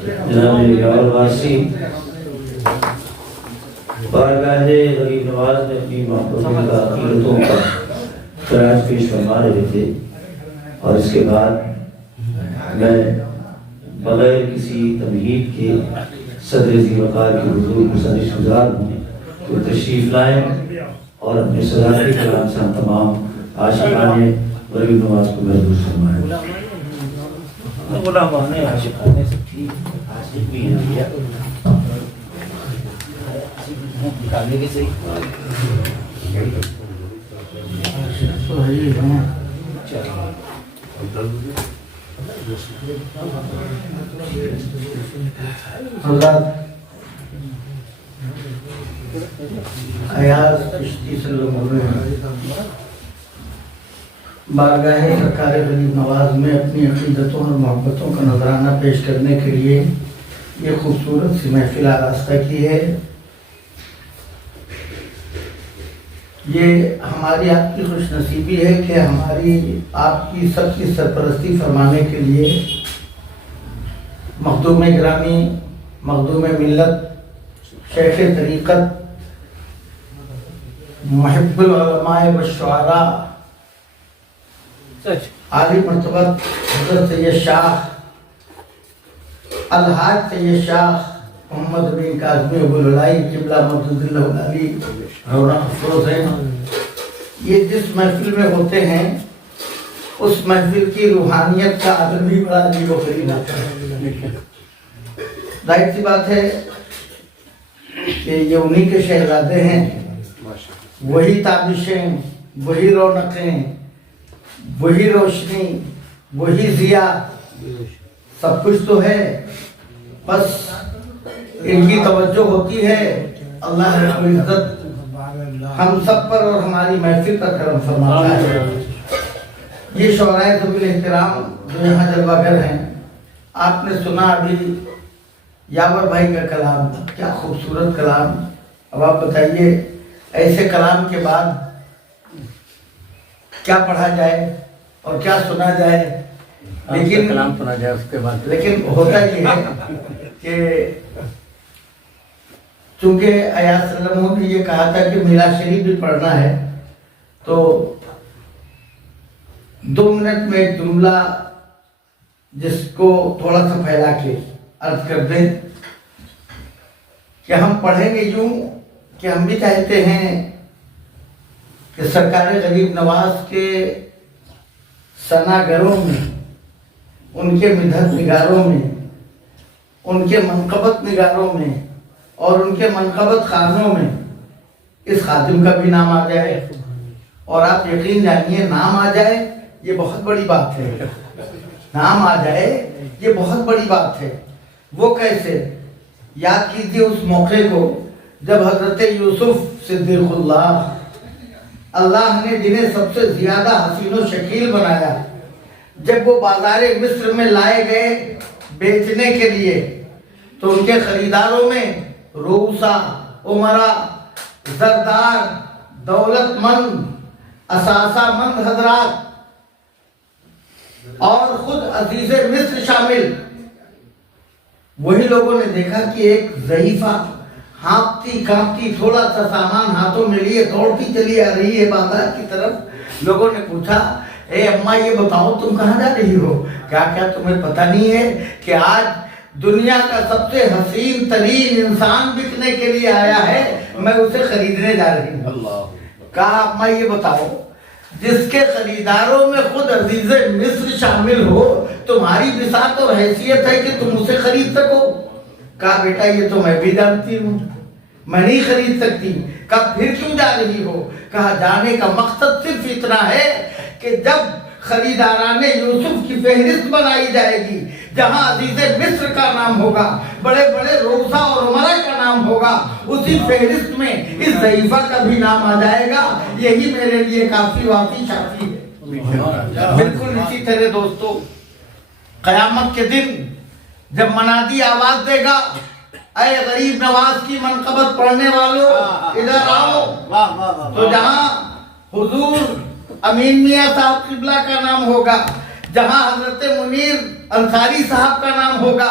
جناب یار واسی بارگاہ غریب نواز نے اپنی محبتوں کا عقیدتوں کا خراج پیش فرما رہے تھے، اور اس کے بعد میں بغیر کسی تمہید کے صدر ذی وقار کی حضور گزارش گزار ہوں کہ تشریف لائیں اور اپنے صدارتی کلام سے ہم تمام عاشقان غریب نواز کو محفوظ فرمائیں۔ غلامان عاشقانے سے ٹھیک عاشق بھی ہیں نکالنے کے صحیح حضرت ایاز چشتی صلی اللہ علیہ وسلم بارگاہ سرکار غریب نواز میں اپنی عقیدتوں اور محبتوں کا نذرانہ پیش کرنے کے لیے یہ خوبصورت سی محفل آراستہ کی ہے۔ یہ ہماری آپ کی خوش نصیبی ہے کہ ہماری آپ کی سب کی سرپرستی فرمانے کے لیے مخدوم گرامی، مخدوم ملت، شیخ طریقت، محب العلماء والشعراء، عالی مرتبہ حضرت سید شاہ الحاج سید شاہ محمد بن کاظمی ابو العلائی قبلہ مدد اللہ العلی رونق افروز ہیں، یہ جس محفل میں ہوتے ہیں اس محفل کی روحانیت کا عدل بھی بڑا عجیب و غریب ہوتا ہے۔ ظاہر سی بات ہے کہ یہ انہی کے شہزادے ہیں، وہی تابشیں، وہی رونقیں، وہی روشنی، وہی ضیاء، سب کچھ تو ہے، بس ان کی توجہ ہوتی ہے اللہ رب العزت ہم سب پر اور ہماری محفل پر کرم فرماتا ہے۔ یہ شعراء ذوی الاحترام جو یہاں جلوہ گر ہیں، آپ نے سنا ابھی یاور بھائی کا کلام، کیا خوبصورت کلام۔ اب آپ بتائیے ایسے کلام کے بعد کیا پڑھا جائے اور کیا سنا جائے، لیکن کلام سنا جائے اس کے بعد، لیکن ہوتا یہ ہے کہ چونکہ ایاز صلی اللہ علیہ وسلم نے یہ کہا تھا کہ میلاد شریف بھی پڑھنا ہے، تو 2 منٹ میں ایک جملہ جس کو تھوڑا سا پھیلا کے عرض کر دیں کہ ہم پڑھیں گے یوں کہ ہم بھی چاہتے ہیں کہ سرکار غریب نواز کے ثناگروں میں، ان کے مدحت نگاروں میں، ان کے منقبت نگاروں میں اور ان کے منقبت خانوں میں اس خادم کا بھی نام آ جائے، اور آپ یقین جانیے نام آ جائے یہ بہت بڑی بات ہے، نام آ جائے یہ بہت بڑی بات ہے۔ وہ کیسے؟ یاد کیجیے اس موقع کو جب حضرت یوسف صدیق اللہ نے جنہیں سب سے زیادہ حسین و شکیل بنایا، جب وہ بازار مصر میں لائے گئے بیچنے کے لیے، تو ان کے خریداروں میں روسا، عمرا، زردار، دولت مند، اثاثہ مند حضرات اور خود عزیز مصر شامل۔ وہی لوگوں نے دیکھا کہ ایک ضعیفہ ہانپتی کانپتی تھوڑا سا سامان ہاتھوں میں لیے دوڑتی چلی آ رہی ہے بازار کی طرف۔ لوگوں نے پوچھا، اے اماں یہ بتاؤ تم کہاں جا رہی ہو؟ کیا تمہیں پتہ نہیں ہے کہ آج دنیا کا سب سے حسین ترین انسان بکنے کے لیے آیا ہے، میں اسے خریدنے جا رہی ہوں۔ کہا اماں یہ بتاؤ جس کے خریداروں میں خود عزیز مصر شامل ہو، تمہاری بساط اور حیثیت ہے کہ تم اسے خرید سکو؟ کہا بیٹا یہ تو میں بھی جانتی ہوں، میں نہیں خرید سکتی۔ کہا پھر کیوں جا رہی ہو؟ کہا جانے کا مقصد صرف اتنا ہے کہ جب خریداران یوسف کی فہرست بنائی جائے گی، جہاں عزیز مصر کا نام ہوگا، بڑے بڑے روسا اور عمرا کا نام ہوگا، اسی فہرست میں اس ضعیفہ کا بھی نام آ جائے گا۔ یہی میرے لیے کافی وافی شافی ہے۔ بالکل اسی طرح دوستو، قیامت کے دن جب منادی آواز دے گا، اے غریب نواز کی منقبت پڑھنے والوں ادھر آؤ، تو جہاں حضور امین میاں صاحب قبلہ کا نام ہوگا، جہاں حضرت منیر انصاری صاحب کا نام ہوگا،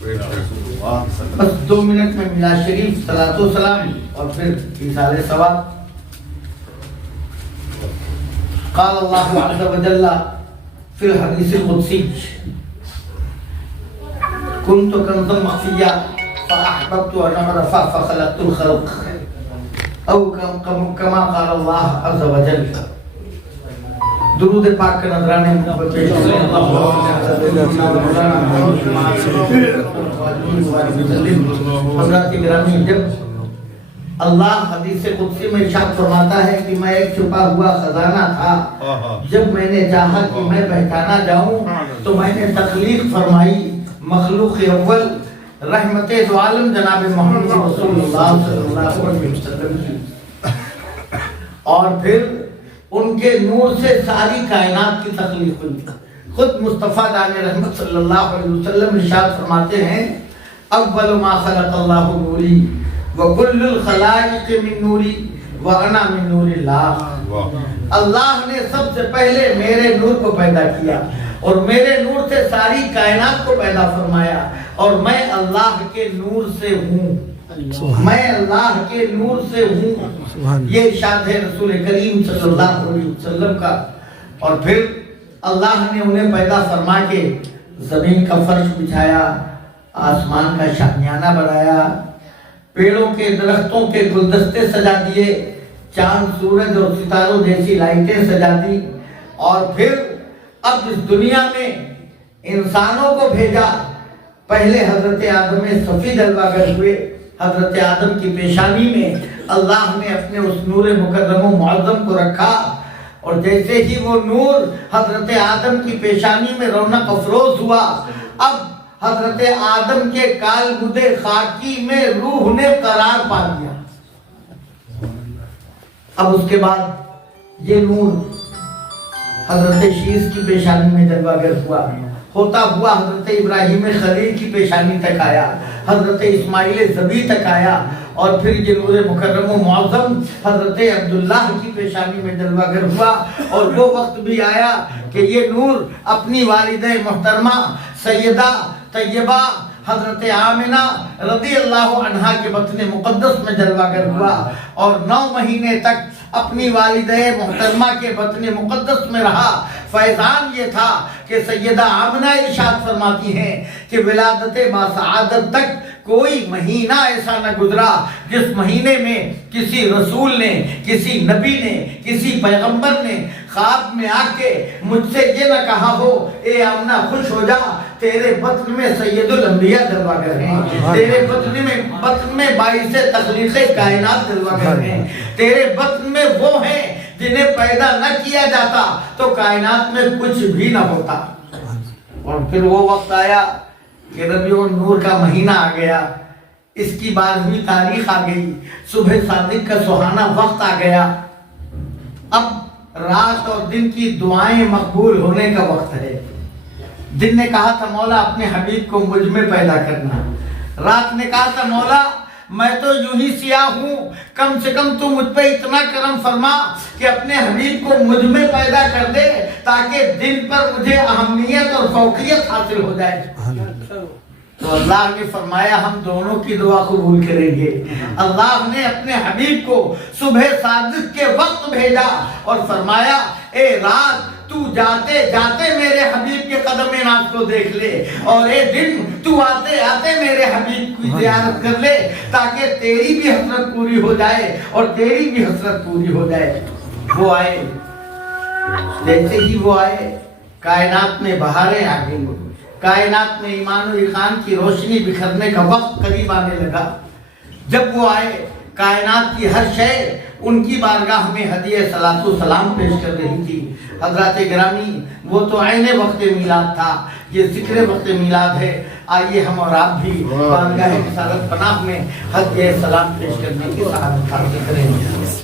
بس 2 منٹ میں میلاد شریف، صلاۃ و سلام اور پھر ایصال ثواب۔ قال اللہ عز وجل فی الحدیث القدسی كنت كنزا مخفيا فأحببت أن أعرف فخلقت الخلق، أو كما قال الله عز وجل۔ درود پاک کا نذرانے پیش کریں۔ حضرات گرامی، جب اللہ حدیث قدسی میں ارشاد فرماتا ہے کہ میں ایک چھپا ہوا خزانہ تھا، جب میں نے چاہا کہ میں پہچانا جاؤں تو میں نے تخلیق فرمائی مخلوق اول رحمت دو عالم جناب محمد رسول اللہ صلی اللہ علیہ وسلم کی، اور پھر ان کے نور سے ساری کائنات کی تخلیق ہوئی۔ خود مصطفیٰ دان رحمت صلی اللہ علیہ وسلم ارشاد فرماتے ہیں اول ما خلق اللہ نوری وکل الخلائق من نوری وانا من نور اللہ۔ اللہ نے سب سے پہلے میرے نور کو پیدا کیا اور میرے نور سے ساری کائنات کو پیدا فرمایا، اور میں اللہ کے نور سے ہوں، میں اللہ کے نور سے ہوں۔ یہ ارشاد ہے رسول کریم صلی اللہ علیہ وسلم کا۔ اور پھر اللہ نے انہیں پیدا فرما کے زمین کا فرش بچھایا، آسمان کا شامیانہ بنایا، پیڑوں کے درختوں کے گلدستے سجا دیے، چاند سورج اور ستاروں جیسی لائٹیں سجا دی، اور پھر اب اس دنیا میں انسانوں کو بھیجا۔ پہلے حضرت آدم صفی جلوہ گر ہوئے، حضرت آدم کی پیشانی میں اللہ نے اپنے اس نور مکرم و معظم کو رکھا، اور جیسے ہی وہ نور حضرت آدم کی پیشانی میں رونق افروز ہوا، اب حضرت آدم کے کالبد خاکی میں روح نے قرار پا دیا۔ اب اس کے بعد یہ نور حضرت شیس کی پیشانی میں جلوہ گر ہوا، ہوتا ہوا حضرت ابراہیم خلیل کی پیشانی تک آیا، حضرت اسماعیل ذبیح تک آیا، اور پھر یہ نور مکرم و معظم حضرت عبداللہ کی پیشانی میں جلوہ گر ہوا۔ اور وہ وقت بھی آیا کہ یہ نور اپنی والدہ محترمہ سیدہ طیبہ حضرت آمنہ رضی اللہ عنہا کے بطن مقدس میں جلوہ گر ہوا، اور 9 مہینے تک اپنی والدہ محترمہ کے بطن مقدس میں رہا۔ فیضان یہ تھا کہ سیدہ آمنہ ارشاد فرماتی ہیں کہ ولادت باسعادت تک کوئی مہینہ ایسا نہ گزرا جس مہینے میں کسی رسول نے، کسی نبی نے، کسی پیغمبر نے خواب میں آ کے مجھ سے یہ نہ کہا ہو اے آمنہ خوش ہو جا، تیرے بطن میں سید الانبیاء جلوہ گر ہیں، تیرے بطن میں باعث تخلیق کائنات جلوہ گر ہیں، تیرے بطن میں وہ ہیں جنہیں پیدا نہ کیا جاتا تو کائنات میں کچھ بھی نہ ہوتا۔ اور پھر وہ وقت آیا کہ ربیع النور کا مہینہ آ گیا، اس کی 12ویں تاریخ آ گئی، صبح صادق کا سہانا وقت آ گیا۔ اب رات اور دن کی دعائیں مقبول ہونے کا وقت ہے۔ دن نے کہا تھا مولا اپنے حبیب کو مجھ میں پیدا کرنا، رات نے کہا تھا مولا میں تو یوں ہی سیاہ ہوں، کم سے کم تو مجھ پہ اتنا کرم فرما کہ اپنے حبیب کو مجھ میں پیدا کر دے تاکہ دن پر مجھے اہمیت اور فوقیت حاصل ہو جائے۔ تو اللہ نے فرمایا ہم دونوں کی دعا قبول کریں گے۔ اللہ نے اپنے حبیب کو صبح صادق کے وقت بھیجا اور فرمایا اے رات تو جاتے جاتے میرے حبیب کے قدم ناز کو دیکھ لے، اور اے دن تو آتے آتے میرے حبیب کی زیارت کر لے تاکہ تیری بھی حسرت پوری ہو جائے اور تیری بھی حسرت پوری ہو جائے۔ وہ آئے، جیسے ہی وہ آئے کائنات میں بہاریں آ گئیں، کائنات میں ایمان و ایقان کی روشنی بکھرنے کا وقت قریب آنے لگا۔ جب وہ آئے کائنات کی ہر شے ان کی بارگاہ میں ہدیہ صلاۃ و سلام پیش کر رہی تھی۔ حضرات گرامی وہ تو عین وقت میلاد تھا، یہ ذکر وقت میلاد ہے۔ آئیے ہم اور آپ بھی بارگاہ رسالت پناہ میں ہدیہ سلام پیش کرنے کی سعادت حاصل کریں۔